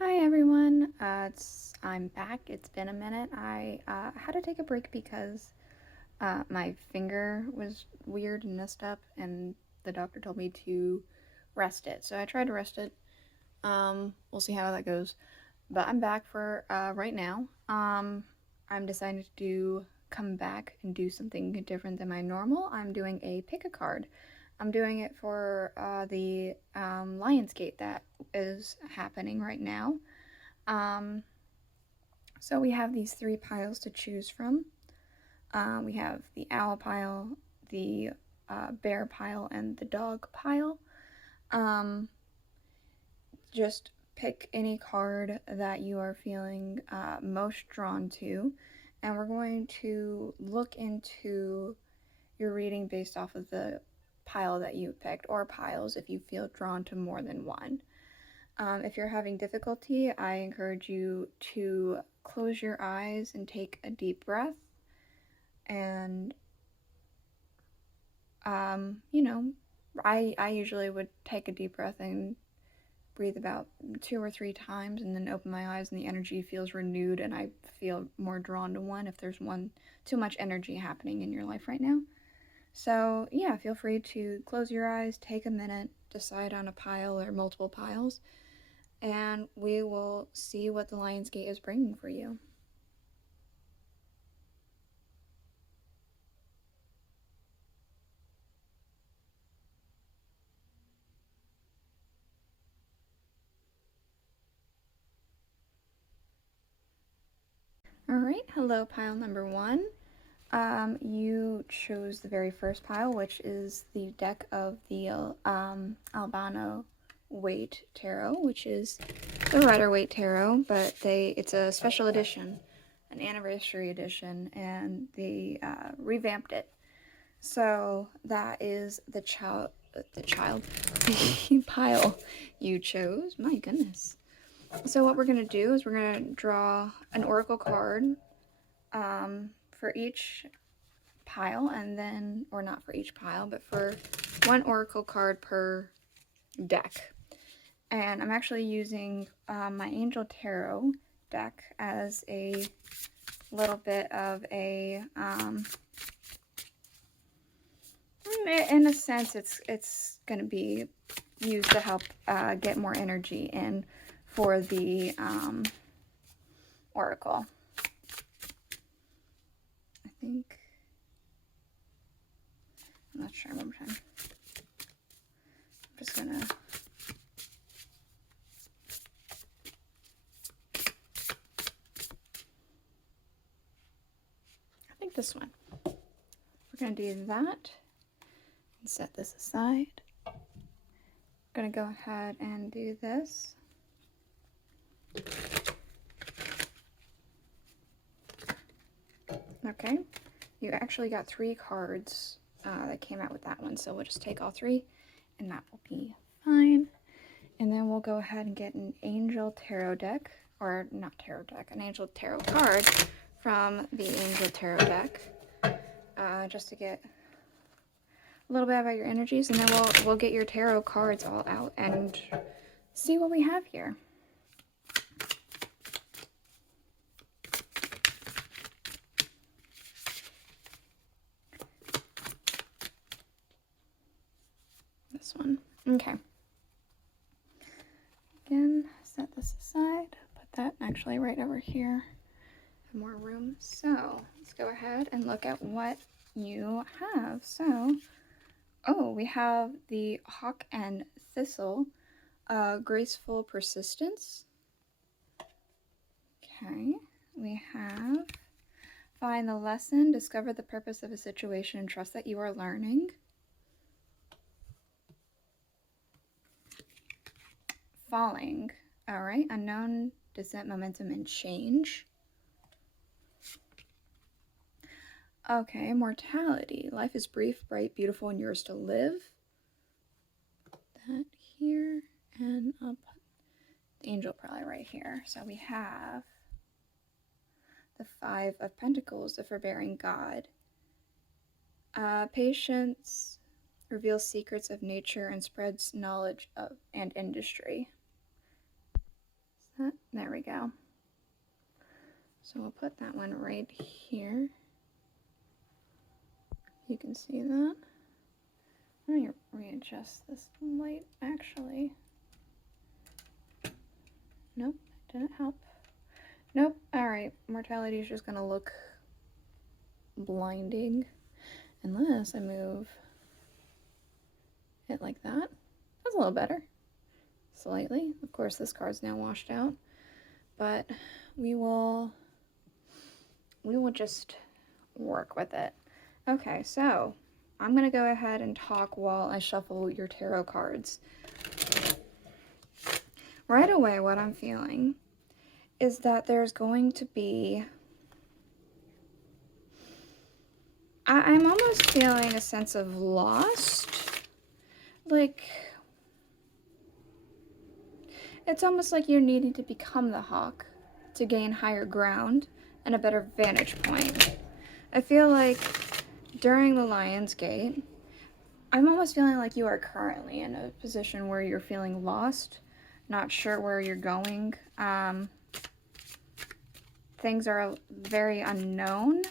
Hi everyone, I'm back. It's been a minute. I had to take a break because my finger was weird and messed up, and the doctor told me to rest it. So I tried to rest it. We'll see how that goes. But I'm back for right now. I'm deciding to come back and do something different than my normal. I'm doing a pick a card. I'm doing it for the Lionsgate that is happening right now. Um, so we have these three piles to choose from. We have the owl pile, the bear pile, and the dog pile. Um, just pick any card that you are feeling most drawn to, and we're going to look into your reading based off of the pile that you picked, or piles if you feel drawn to more than one. If you're having difficulty, I encourage you to close your eyes and take a deep breath. And, I usually would take a deep breath and breathe about 2 or 3 times and then open my eyes, and the energy feels renewed, and I feel more drawn to one if there's too much energy happening in your life right now. So, yeah, feel free to close your eyes, take a minute, decide on a pile or multiple piles, and we will see what the Lionsgate is bringing for you. Alright, hello, pile number one. You chose the very first pile, which is the deck of the Albano-Waite Tarot, which is the Rider-Waite Tarot, but it's a special edition, an anniversary edition, and they revamped it. So that is the the pile you chose. My goodness. So what we're going to do is we're going to draw an oracle card for each pile, and then, or not for each pile, but for one oracle card per deck. And I'm actually using my Angel Tarot deck as a little bit of a, in a sense, it's going to be used to help get more energy in for the oracle. I think, I'm not sure, one more time. I'm just gonna this one. We're going to do that and set this aside. I'm going to go ahead and do this. Okay, you actually got 3 cards that came out with that one, so we'll just take all 3 and that will be fine. And then we'll go ahead and get an Angel Tarot deck, or not tarot deck, an Angel Tarot card from the Angel Tarot deck, just to get a little bit about your energies, and then we'll get your tarot cards all out and see what we have here. This one. Okay. Again, set this aside. Put that actually right over here. Have more room. So let's go ahead and look at what you have. So, we have the Hawk and Thistle, Graceful Persistence. Okay. We have Find the Lesson, Discover the Purpose of a Situation, and Trust that you are learning. Falling. All right. Unknown, Descent, Momentum, and Change. Okay. Mortality. Life is brief, bright, beautiful, and yours to live. Put that here, and I'll put the angel probably right here. So we have the 5 of Pentacles, the forbearing God. Patience reveals secrets of nature and spreads knowledge of and industry. Is that There we go. So we'll put that one right here. You can see that. Let me readjust this light, actually. Nope, didn't help. Nope, alright. Mortality is just gonna look blinding unless I move it like that. That's a little better. Slightly. Of course, this card's now washed out. But we will just work with it. Okay, so I'm gonna go ahead and talk while I shuffle your tarot cards. Right away, what I'm feeling is that there's going to be... I'm almost feeling a sense of lost. Like, it's almost like you're needing to become the hawk to gain higher ground and a better vantage point. I feel like during the Lion's Gate, I'm almost feeling like you are currently in a position where you're feeling lost, not sure where you're going. Things are very unknown,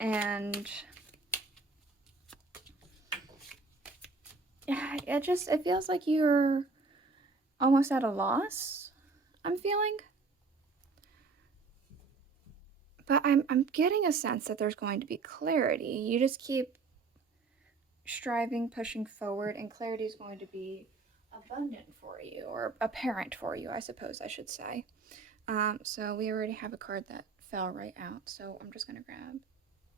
and yeah, it feels like you're almost at a loss, I'm feeling. But I'm getting a sense that there's going to be clarity. You just keep striving, pushing forward, and clarity is going to be abundant for you, or apparent for you, I suppose I should say. So we already have a card that fell right out, so I'm just going to grab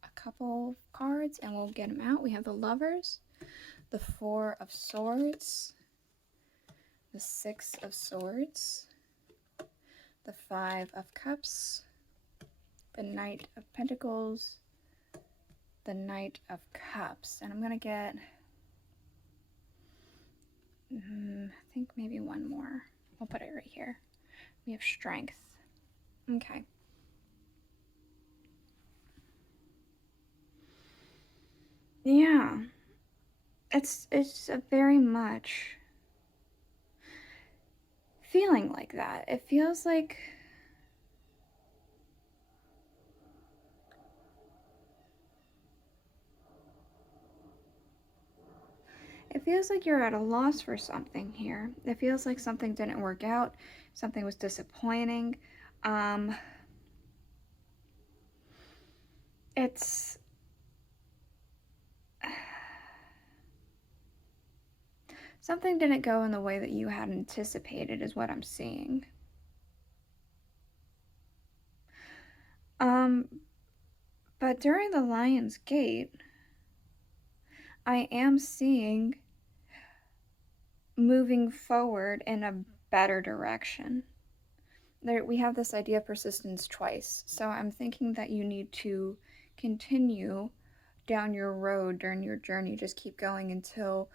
a couple cards and we'll get them out. We have the Lovers, the Four of Swords, the Six of Swords, the Five of Cups, the Knight of Pentacles, the Knight of Cups. And I'm going to get, I think maybe one more. We'll put it right here. We have Strength. Okay. Yeah. It's a very much feeling like that. It feels like you're at a loss for something here. It feels like something didn't work out. Something was disappointing. It's something didn't go in the way that you had anticipated is what I'm seeing. But during the Lion's Gate, I am seeing moving forward in a better direction. There, we have this idea of persistence twice. So I'm thinking that you need to continue down your road during your journey. Just keep going until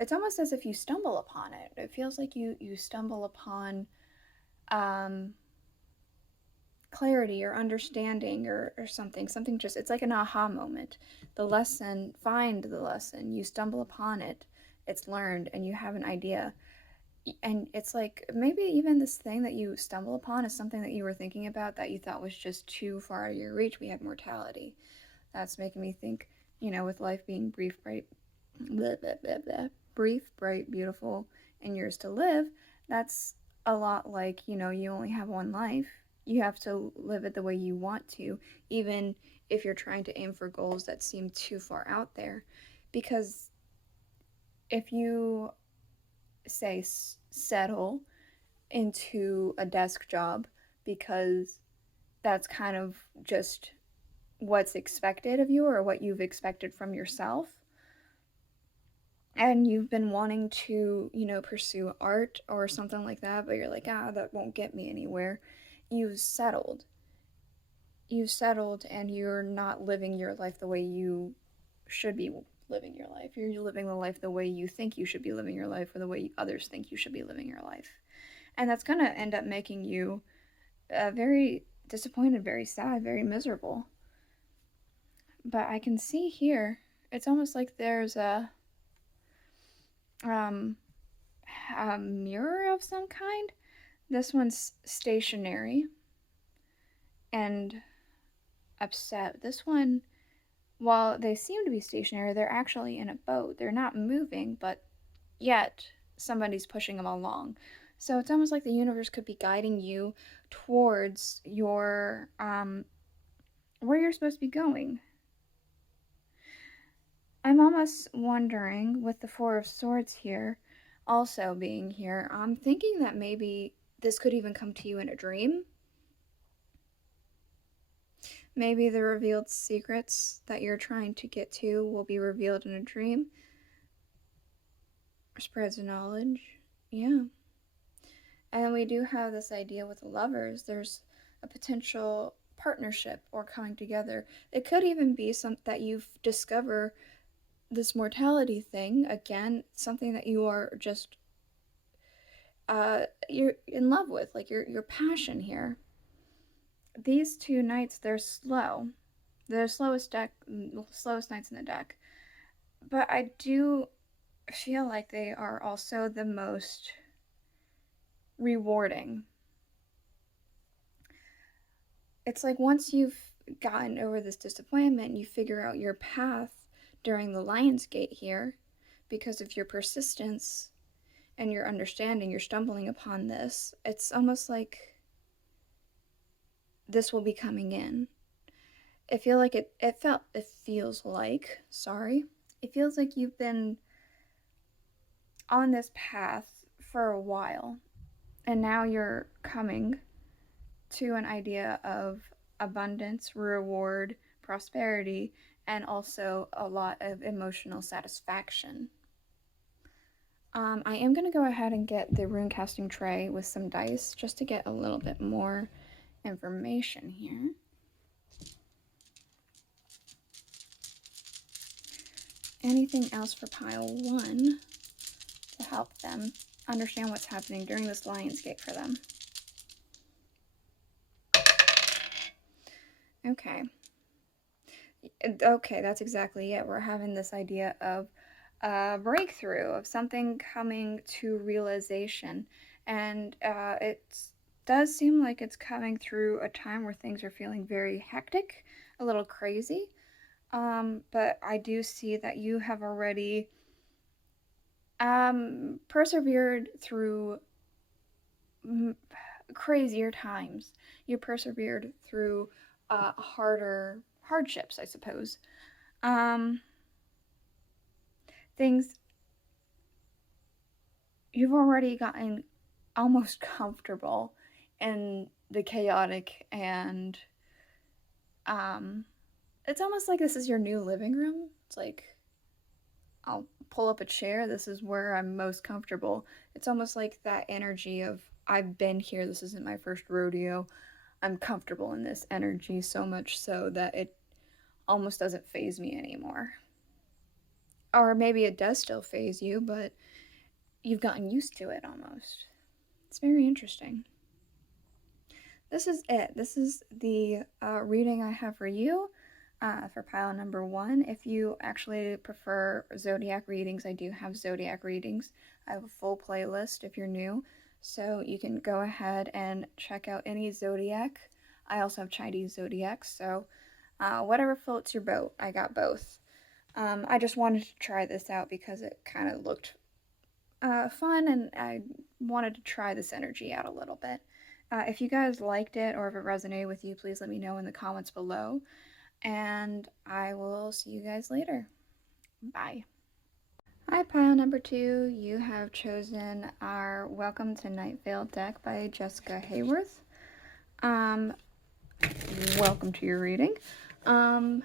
it's almost as if you stumble upon it. It feels like you stumble upon clarity or understanding or something just, it's like an aha moment. The lesson, find the lesson, you stumble upon it, it's learned, and you have an idea. And it's like maybe even this thing that you stumble upon is something that you were thinking about that you thought was just too far out of your reach. We have mortality. That's making me think, with life being brief, bright, blah, blah, blah, blah, brief, bright, beautiful, and yours to live. That's a lot like, you only have one life. You have to live it the way you want to, even if you're trying to aim for goals that seem too far out there. Because if you, say, settle into a desk job because that's kind of just what's expected of you or what you've expected from yourself, and you've been wanting to, pursue art or something like that, but you're like, that won't get me anywhere. You've settled, and you're not living your life the way you should be living your life. You're living the life the way you think you should be living your life, or the way others think you should be living your life. And that's going to end up making you very disappointed, very sad, very miserable. But I can see here, it's almost like there's a mirror of some kind This one's stationary and upset. This one, while they seem to be stationary, they're actually in a boat. They're not moving, but yet somebody's pushing them along. So it's almost like the universe could be guiding you towards your where you're supposed to be going. I'm almost wondering, with the Four of Swords here also being here, I'm thinking that maybe this could even come to you in a dream. Maybe the revealed secrets that you're trying to get to will be revealed in a dream. Spreads of knowledge. Yeah. And we do have this idea with the lovers. There's a potential partnership or coming together. It could even be some that you've discovered this mortality thing. Again, something that you are just you're in love with, like your passion here. These two knights, they're slow. They're the slowest knights in the deck. But I do feel like they are also the most rewarding. It's like once you've gotten over this disappointment, you figure out your path during the Lion's Gate here, because of your persistence and your understanding, you're stumbling upon this. It's almost like this will be coming in. It feels like it feels like you've been on this path for a while, and now you're coming to an idea of abundance, reward, prosperity, and also a lot of emotional satisfaction. I am going to go ahead and get the rune casting tray with some dice just to get a little bit more information here. Anything else for pile 1 to help them understand what's happening during this Lion's Gate for them? Okay. Okay, that's exactly it. We're having this idea of a breakthrough, of something coming to realization. And it does seem like it's coming through a time where things are feeling very hectic, a little crazy. But I do see that you have already persevered through crazier times. You persevered through hardships, I suppose. Things you've already gotten almost comfortable in the chaotic, and it's almost like this is your new living room. It's like, I'll pull up a chair, this is where I'm most comfortable. It's almost like that energy of, I've been here, this isn't my first rodeo. I'm comfortable in this energy, so much so that it almost doesn't faze me anymore. Or maybe it does still faze you, but you've gotten used to it almost. It's very interesting. This is it. This is the reading I have for you for pile number 1. If you actually prefer zodiac readings, I do have zodiac readings. I have a full playlist if you're new, so you can go ahead and check out any zodiac. I also have Chinese zodiacs, so whatever floats your boat, I got both. I just wanted to try this out because it kind of looked fun, and I wanted to try this energy out a little bit. If you guys liked it or if it resonated with you, please let me know in the comments below, and I will see you guys later. Bye. Hi, pile number 2. You have chosen our Welcome to Night Vale deck by Jessica Hayworth. Welcome to your reading. We're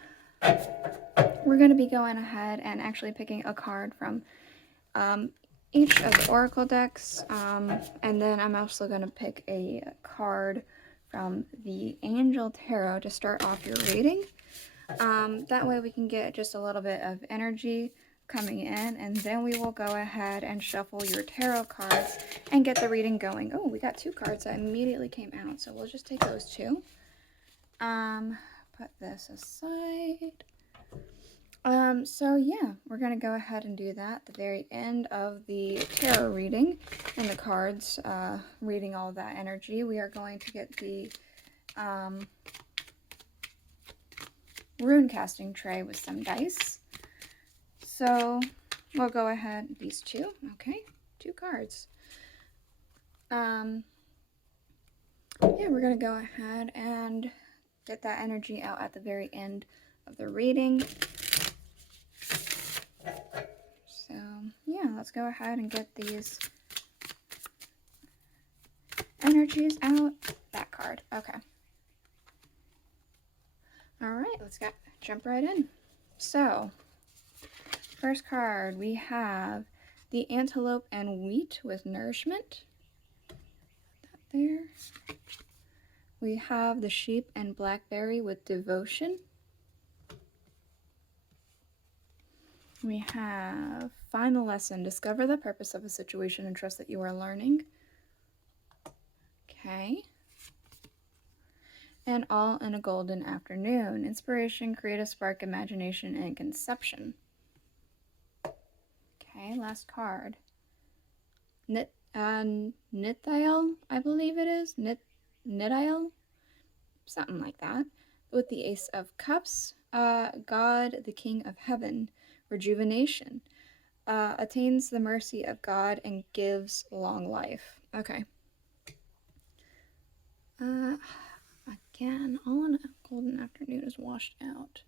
going to be going ahead and actually picking a card from each of the oracle decks, and then I'm also going to pick a card from the Angel Tarot to start off your reading. That way we can get just a little bit of energy coming in, and then we will go ahead and shuffle your tarot cards and get the reading going. Oh, we got 2 cards that immediately came out, so we'll just take those 2. Put this aside. So yeah, we're gonna go ahead and do that at the very end of the tarot reading and the cards, reading all that energy. We are going to get the rune casting tray with some dice. So we'll go ahead, these two, okay, 2 cards. Yeah, we're gonna go ahead and get that energy out at the very end of the reading. So yeah, let's go ahead and get these energies out. That card, okay. All right, let's jump right in. So, first card, we have the antelope and wheat with nourishment. That there. We have the sheep and blackberry with devotion. We have final lesson, discover the purpose of a situation and trust that you are learning. Okay. And all in a golden afternoon, inspiration, creative spark, imagination, and conception. Okay, last card. Nithiel, I believe it is. Nithiel? Something like that. With the Ace of Cups, God, the King of Heaven, rejuvenation, attains the mercy of God and gives long life. Okay. Again, all in a golden afternoon is washed out.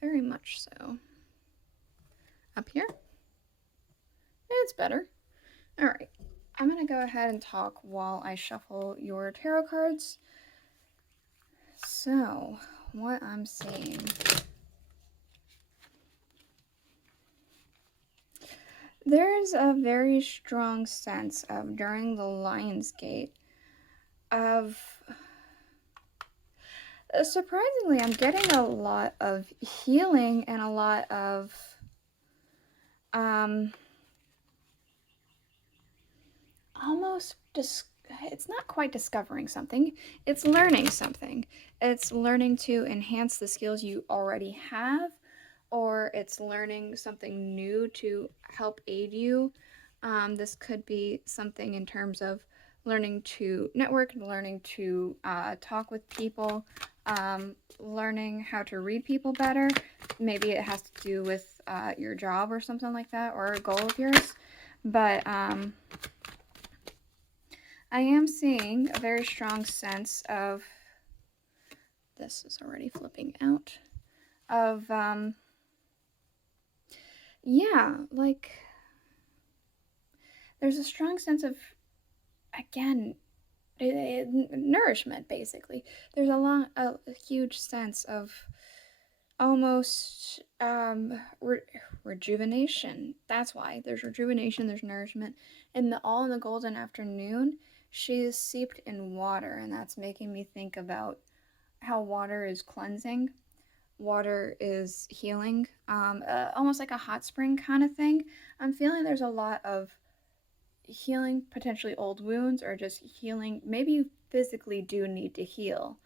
Very much so. Up here? It's better. Alright. I'm going to go ahead and talk while I shuffle your tarot cards. So, what I'm seeing. There's a very strong sense of, during the Lion's Gate, of... surprisingly, I'm getting a lot of healing and a lot of... almost it's not quite discovering something, it's learning something. It's learning to enhance the skills you already have, or it's learning something new to help aid you. This could be something in terms of learning to network, learning to talk with people, learning how to read people better. Maybe it has to do with your job or something like that, or a goal of yours. But I am seeing a very strong sense of, this is already flipping out, of, yeah, like, there's a strong sense of, again, nourishment, basically. There's a huge sense of almost rejuvenation. That's why there's rejuvenation, there's nourishment. And all in the golden afternoon, she is seeped in water, and that's making me think about how water is cleansing, water is healing, almost like a hot spring kind of thing. I'm feeling there's a lot of healing potentially old wounds, or just healing. Maybe you physically do need to heal.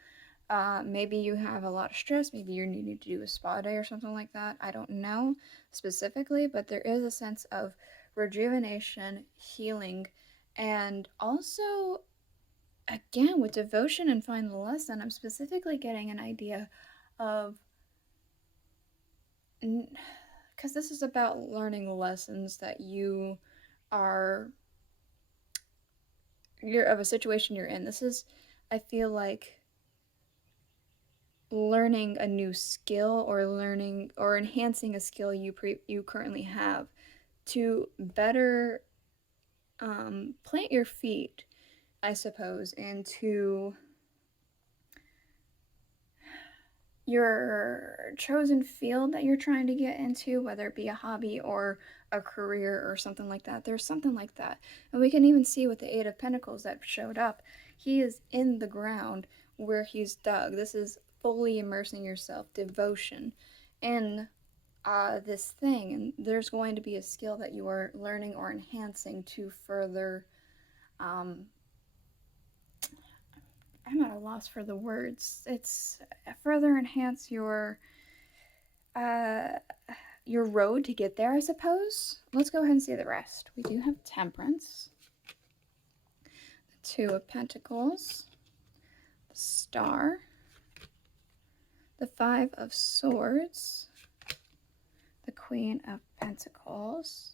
Maybe you have a lot of stress, maybe you're needing to do a spa day or something like that. I don't know specifically, but there is a sense of rejuvenation, healing, and also, again, with devotion and final lesson, I'm specifically getting an idea of, because this is about learning lessons that you're of a situation you're in. This is, I feel like, learning a new skill, or learning or enhancing a skill you currently have to better plant your feet, I suppose, into your chosen field that you're trying to get into, whether it be a hobby or a career or something like that. There's something like that. And we can even see with the Eight of Pentacles that showed up, he is in the ground where he's dug. This is fully immersing yourself, devotion, in this thing. And there's going to be a skill that you are learning or enhancing to further, I'm at a loss for the words. It's further enhance your your road to get there, I suppose. Let's go ahead and see the rest. We do have Temperance, the Two of Pentacles, the Star, the Five of Swords, the Queen of Pentacles,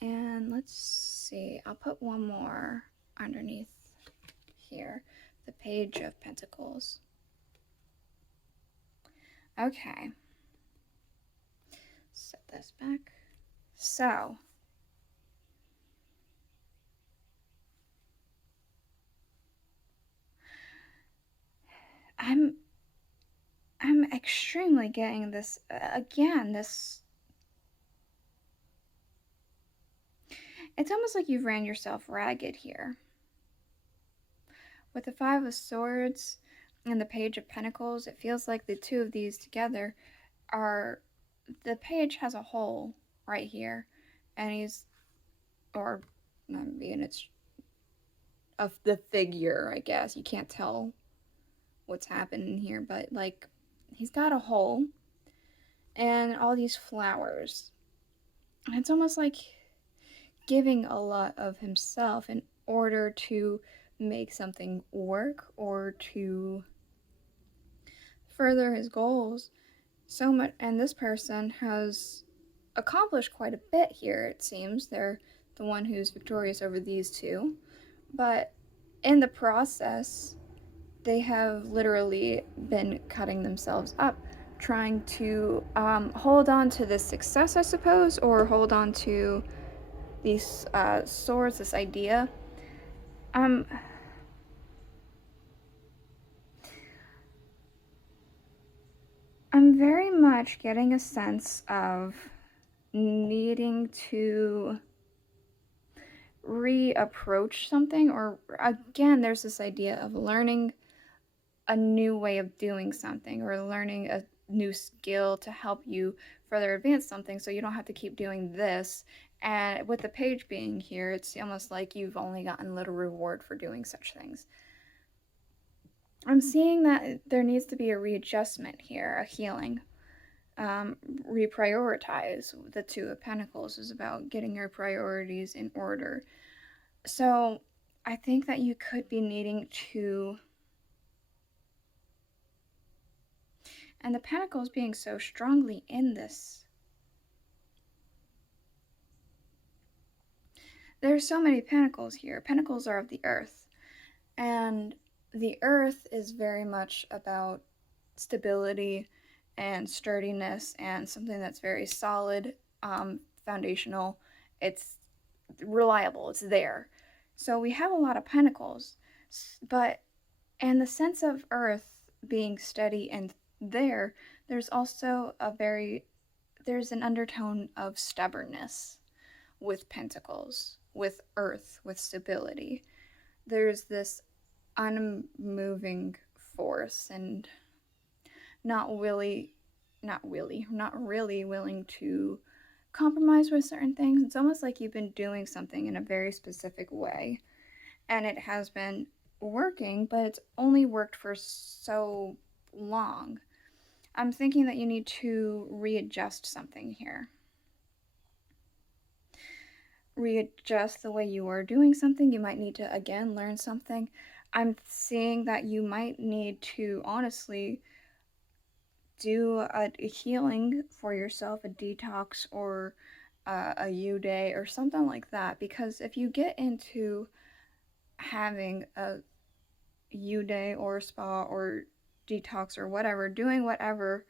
and let's see, I'll put one more underneath here, the Page of Pentacles. Okay, set this back. So, I'm extremely getting this, again, this, it's almost like you've ran yourself ragged here. With the Five of Swords and the Page of Pentacles, it feels like the two of these together are, the page has a hole right here, and he's, or, I mean, it's of the figure, I guess. You can't tell what's happening here, but, like, he's got a hole, and all these flowers. And it's almost like giving a lot of himself in order to make something work or to further his goals so much. And this person has accomplished quite a bit here, it seems. They're the one who's victorious over these two, but in the process they have literally been cutting themselves up, trying to hold on to this success, I suppose, or hold on to these swords, this idea. I'm very much getting a sense of needing to reapproach something, or again, there's this idea of learning a new way of doing something, or learning a new skill to help you further advance something, so you don't have to keep doing this. And with the page being here, it's almost like you've only gotten little reward for doing such things. I'm seeing that there needs to be a readjustment here, a healing. Reprioritize. The Two of Pentacles is about getting your priorities in order. So I think that you could be needing to, and the Pentacles being so strongly in this, there's so many Pentacles here. Pentacles are of the earth, and the earth is very much about stability and sturdiness, and something that's very solid, foundational. It's reliable, it's there. So we have a lot of Pentacles, but in the sense of earth being steady and there's also there's an undertone of stubbornness with Pentacles, with earth, with stability. There's this unmoving force, and not really willing to compromise with certain things. It's almost like you've been doing something in a very specific way, and it has been working, but it's only worked for so long. I'm thinking that you need to readjust something here. Readjust the way you are doing something. You might need to, again, learn something. I'm seeing that you might need to honestly do a healing for yourself, a detox, or a U-day or something like that, because if you get into having a U-day or spa or detox or whatever, doing whatever,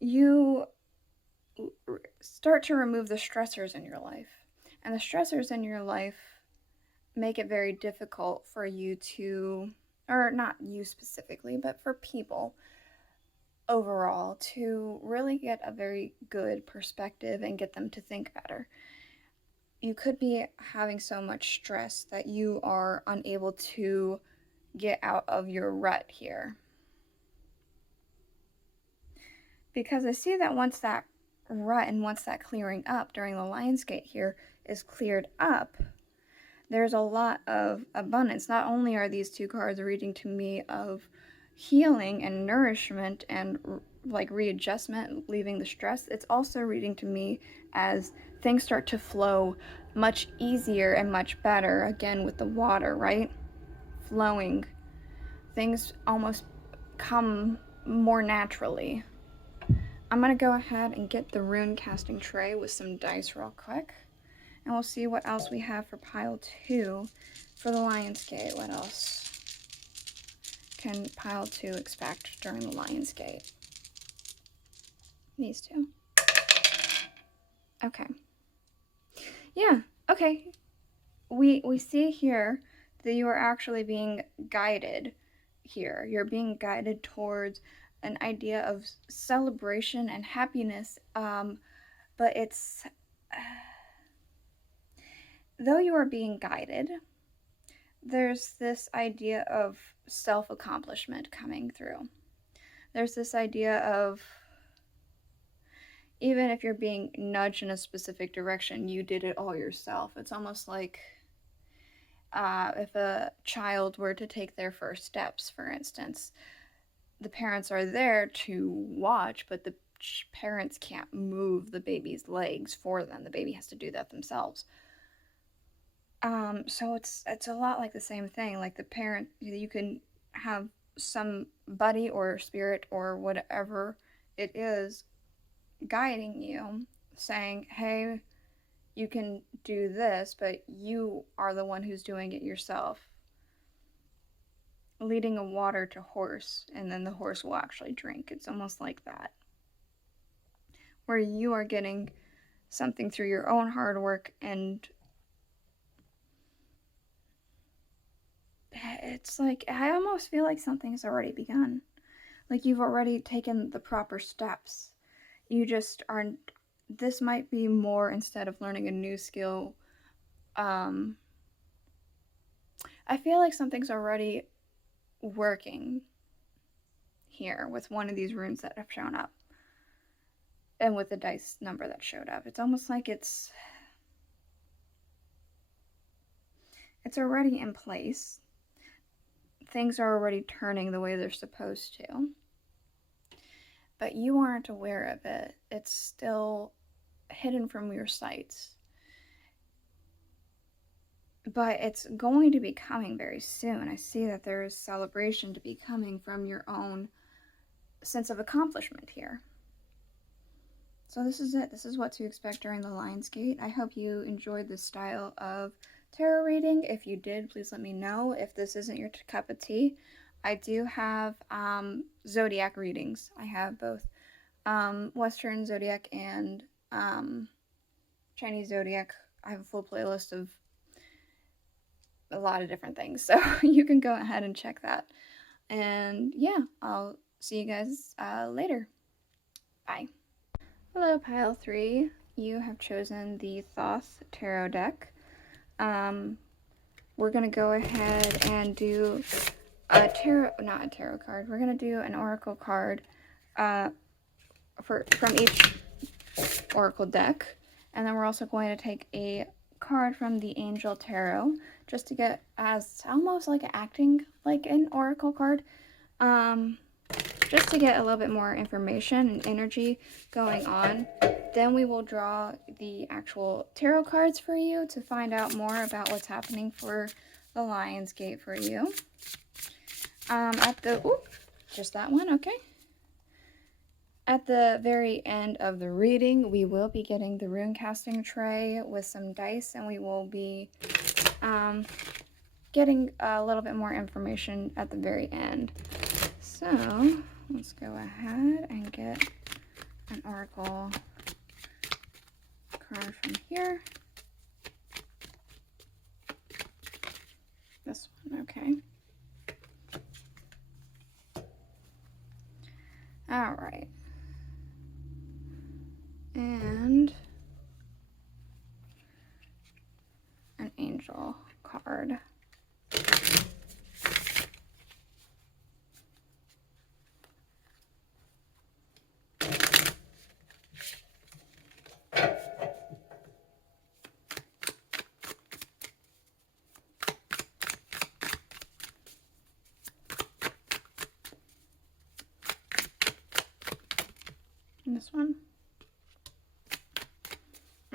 you start to remove the stressors in your life, and the stressors in your life make it very difficult for you to, or not you specifically, but for people overall, to really get a very good perspective and get them to think better. You could be having so much stress that you are unable to get out of your rut here. Because I see that once that rut and once that clearing up during the Lion's Gate here is cleared up, there's a lot of abundance. Not only are these two cards reading to me of healing and nourishment and like readjustment, leaving the stress. It's also reading to me as things start to flow much easier and much better, again with the water, right? Flowing. Things almost come more naturally. I'm going to go ahead and get the rune casting tray with some dice real quick. And we'll see what else we have for pile 2 for the Lion's Gate. What else can pile 2 expect during the Lion's Gate? These two. Okay. Yeah, okay. We see here that you are actually being guided here. You're being guided towards an idea of celebration and happiness, but it's... though you are being guided, there's this idea of self-accomplishment coming through. There's this idea of, even if you're being nudged in a specific direction, you did it all yourself. It's almost like if a child were to take their first steps, for instance, the parents are there to watch, but the parents can't move the baby's legs for them. The baby has to do that themselves. So it's a lot like the same thing. Like the parent, you can have somebody or spirit or whatever it is guiding you, saying, hey, you can do this, but you are the one who's doing it yourself. Leading a water to horse, and then the horse will actually drink. It's almost like that. Where you are getting something through your own hard work, and it's like, I almost feel like something's already begun. Like you've already taken the proper steps. You just aren't, this might be more, instead of learning a new skill, I feel like something's already working here with one of these runes that have shown up. And with the dice number that showed up. It's almost like it's already in place. Things are already turning the way they're supposed to. But you aren't aware of it. It's still hidden from your sights. But it's going to be coming very soon. I see that there is celebration to be coming from your own sense of accomplishment here. So this is it. This is what to expect during the Lion's Gate. I hope you enjoyed this style of tarot reading. If you did, please let me know. If this isn't your cup of tea, I do have zodiac readings. I have both Western zodiac and Chinese zodiac. I have a full playlist of a lot of different things, so you can go ahead and check that. And yeah, I'll see you guys later. Bye. Hello, pile 3. You have chosen the Thoth tarot deck. We're gonna go ahead and do a tarot, not a tarot card. We're gonna do an oracle card from each oracle deck, and then we're also going to take a card from the Angel Tarot, just to get as almost like acting like an oracle card, just to get a little bit more information and energy going on. Then we will draw the actual tarot cards for you to find out more about what's happening for the Lion's Gate for you. Just that one, okay. At the very end of the reading, we will be getting the rune casting tray with some dice, and we will be getting a little bit more information at the very end. So let's go ahead and get an oracle card from here. This one, okay. All right. And an angel card. this one.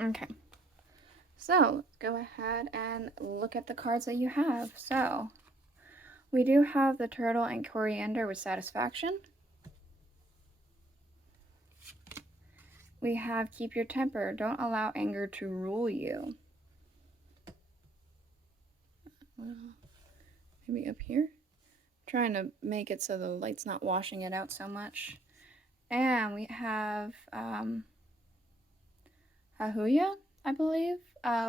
Okay. So, let's go ahead and look at the cards that you have. So, we do have the turtle and coriander with satisfaction. We have keep your temper. Don't allow anger to rule you. Maybe up here. I'm trying to make it so the light's not washing it out so much. And we have Hahuya, I believe,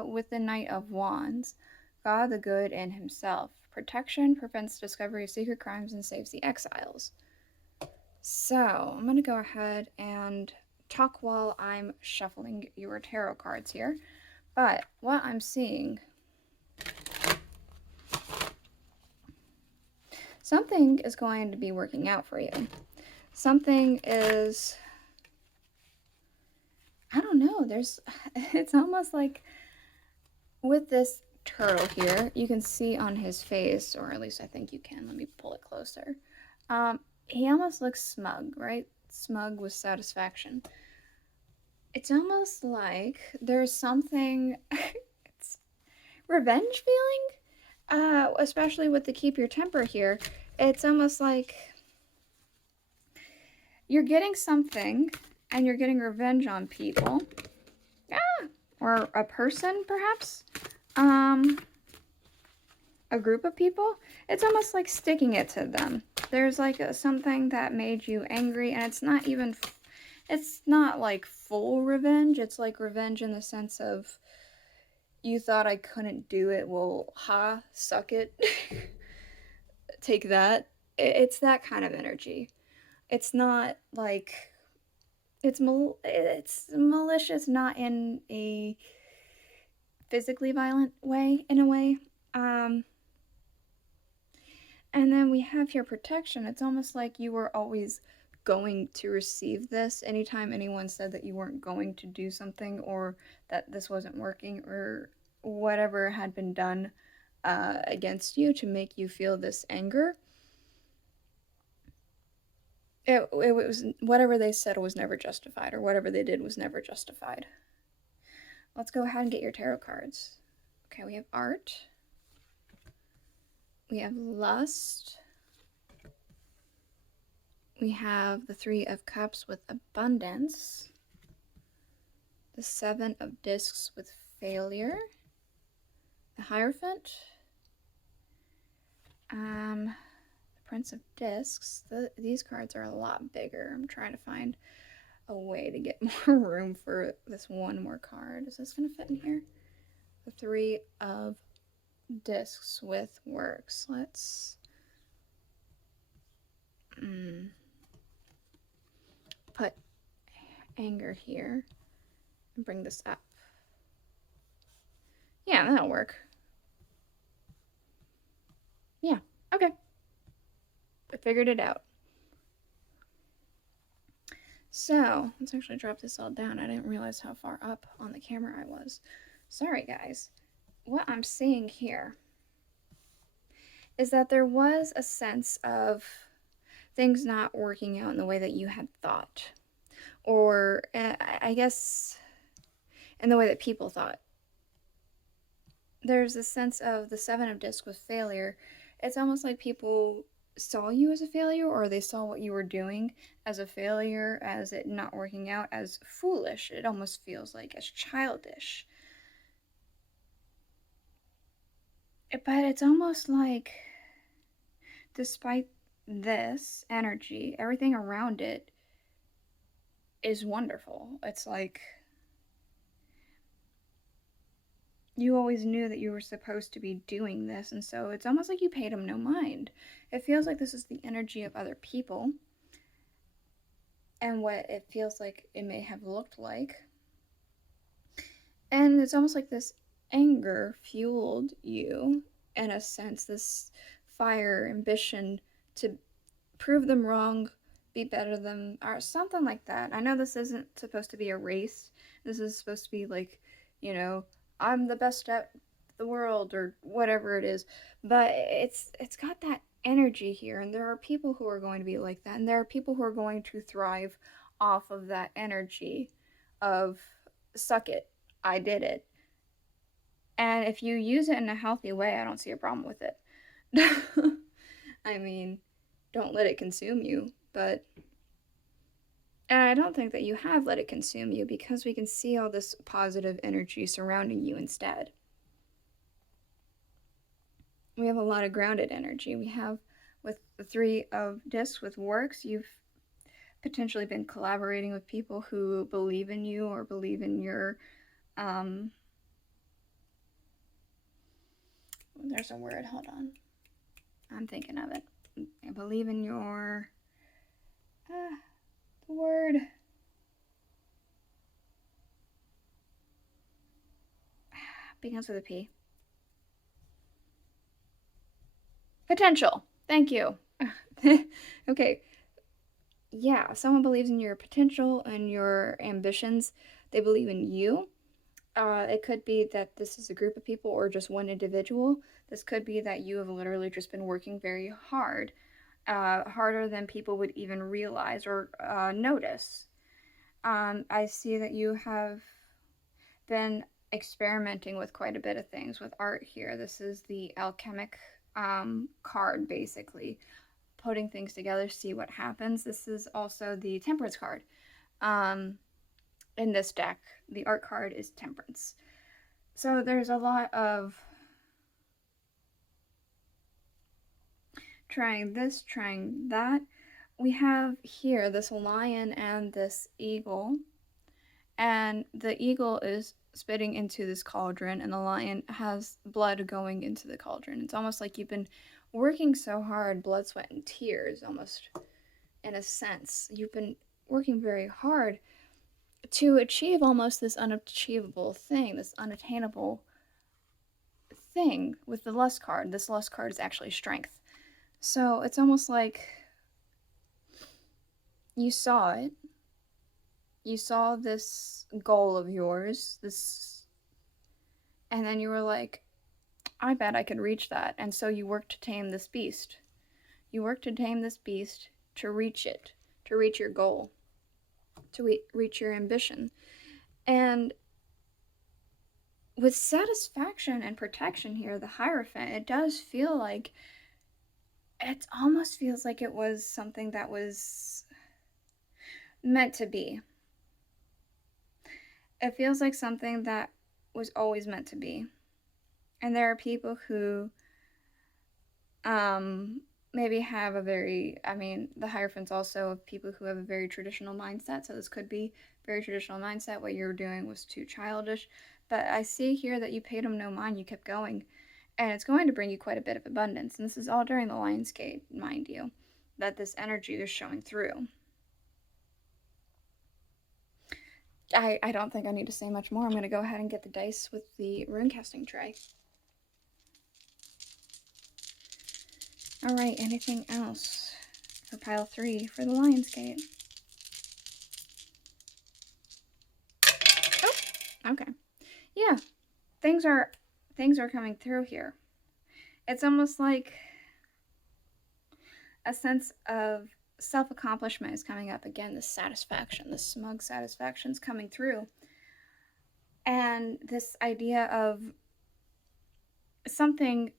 with the Knight of Wands. God the good in himself. Protection prevents discovery of secret crimes and saves the exiles. So, I'm going to go ahead and talk while I'm shuffling your tarot cards here. But what I'm seeing, something is going to be working out for you. Something is, I don't know, it's almost like with this turtle here, you can see on his face, or at least I think you can, let me pull it closer. He almost looks smug, right? Smug with satisfaction. It's almost like there's something, it's revenge feeling, especially with the keep your temper here. It's almost like you're getting something and you're getting revenge on people. Or a person, perhaps. A group of people. It's almost like sticking it to them. There's like something that made you angry, and it's not even, it's not like full revenge. It's like revenge in the sense of, you thought I couldn't do it, well, suck it. Take that. It's that kind of energy. It's not like, it's malicious, not in a physically violent way, in a way. And then we have your protection. It's almost like you were always going to receive this. Anytime anyone said that you weren't going to do something, or that this wasn't working, or whatever had been done against you to make you feel this anger, it was, whatever they said was never justified, or whatever they did was never justified. Let's go ahead and get your tarot cards. Okay, we have art. We have lust. We have the Three of Cups with abundance. The Seven of Discs with failure. The Hierophant. The Prince of Discs. These cards are a lot bigger. I'm trying to find a way to get more room for this one more card. Is this going to fit in here? The Three of Discs with works. Let's put anger here and bring this up. Yeah, that'll work. Yeah, okay. I figured it out. So, let's actually drop this all down. I didn't realize how far up on the camera I was. Sorry, guys. What I'm seeing here is that there was a sense of things not working out in the way that you had thought. Or, I guess, in the way that people thought. There's a sense of the Seven of Discs with failure. It's almost like people saw you as a failure, or they saw what you were doing as a failure, as it not working out, as foolish. It almost feels like as childish. But it's almost like, despite this energy, everything around it is wonderful. It's like you always knew that you were supposed to be doing this, and so it's almost like you paid them no mind. It feels like this is the energy of other people, and what it feels like it may have looked like. And it's almost like this anger fueled you, in a sense, this fire, ambition to prove them wrong, be better than them, or something like that. I know this isn't supposed to be a race. This is supposed to be like, you know, I'm the best at the world, or whatever it is. But it's got that energy here, and there are people who are going to be like that, and there are people who are going to thrive off of that energy of suck it, I did it. And if you use it in a healthy way, I don't see a problem with it. I mean, don't let it consume you, but and I don't think that you have let it consume you, because we can see all this positive energy surrounding you instead. We have a lot of grounded energy. We have, with the 3 of discs with works, you've potentially been collaborating with people who believe in you or believe in your, there's a word, hold on. I'm thinking of it. I believe in your, the word. Begins with a P. Potential. Thank you. Okay. Yeah, someone believes in your potential and your ambitions. They believe in you. It could be that this is a group of people or just one individual. This could be that you have literally just been working very hard, harder than people would even realize or notice. I see that you have been experimenting with quite a bit of things with art here. This is the alchemic card, basically. Putting things together, see what happens. This is also the temperance card. In this deck, the art card is temperance. So there's a lot of trying this, trying that. We have here this lion and this eagle. And the eagle is spitting into this cauldron, and the lion has blood going into the cauldron. It's almost like you've been working so hard, blood, sweat, and tears, almost in a sense. You've been working very hard to achieve almost this unachievable thing, this unattainable thing with the lust card. This lust card is actually strength. So it's almost like you saw it. You saw this goal of yours, and then you were like, I bet I could reach that. And so you worked to tame this beast. You worked to tame this beast, to reach it, to reach your goal, to reach your ambition. And with satisfaction and protection here, the Hierophant, it does feel like, it almost feels like it was something that was meant to be. It feels like something that was always meant to be. And there are people who maybe have a very, the Hierophant's also people who have a very traditional mindset, so this could be very traditional mindset. What you were doing was too childish. But I see here that you paid them no mind, you kept going. And it's going to bring you quite a bit of abundance. And this is all during the Lion's Gate, mind you, that this energy is showing through. I don't think I need to say much more. I'm going to go ahead and get the dice with the rune casting tray. Alright, anything else for pile 3 for the Lion's Gate? Oh, okay. Yeah, things are coming through here. It's almost like a sense of self-accomplishment is coming up again. This satisfaction, this smug satisfaction is coming through. And this idea of something's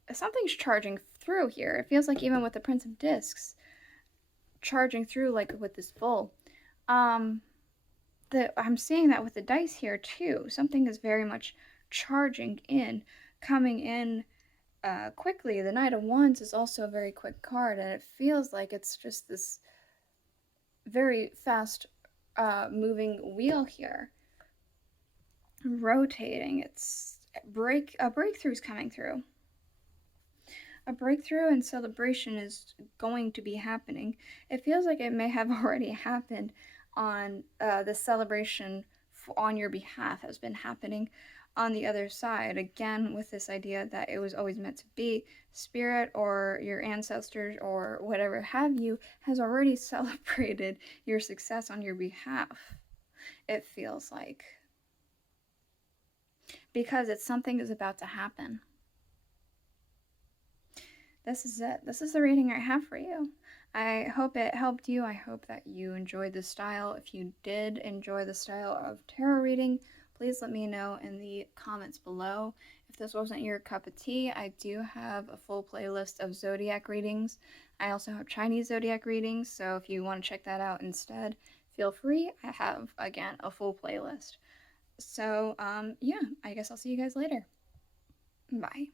charging through here. It feels like even with the Prince of Discs charging through, like with this bull. I'm seeing that with the dice here too. Something is very much charging in, coming in quickly. The Knight of Wands is also a very quick card, and it feels like it's just this very fast moving wheel here, rotating. It's a breakthrough's coming through. A breakthrough and celebration is going to be happening. It feels like it may have already happened on the celebration on your behalf has been happening on the other side. Again, with this idea that it was always meant to be. Spirit or your ancestors or whatever have you has already celebrated your success on your behalf, it feels like. Because something is about to happen. this is it. This is the reading I have for you. I hope it helped you. I hope that you enjoyed the style. If you did enjoy the style of tarot reading, please let me know in the comments below. If this wasn't your cup of tea, I do have a full playlist of zodiac readings. I also have Chinese zodiac readings, so if you want to check that out instead, feel free. I have, again, a full playlist. So, yeah, I guess I'll see you guys later. Bye.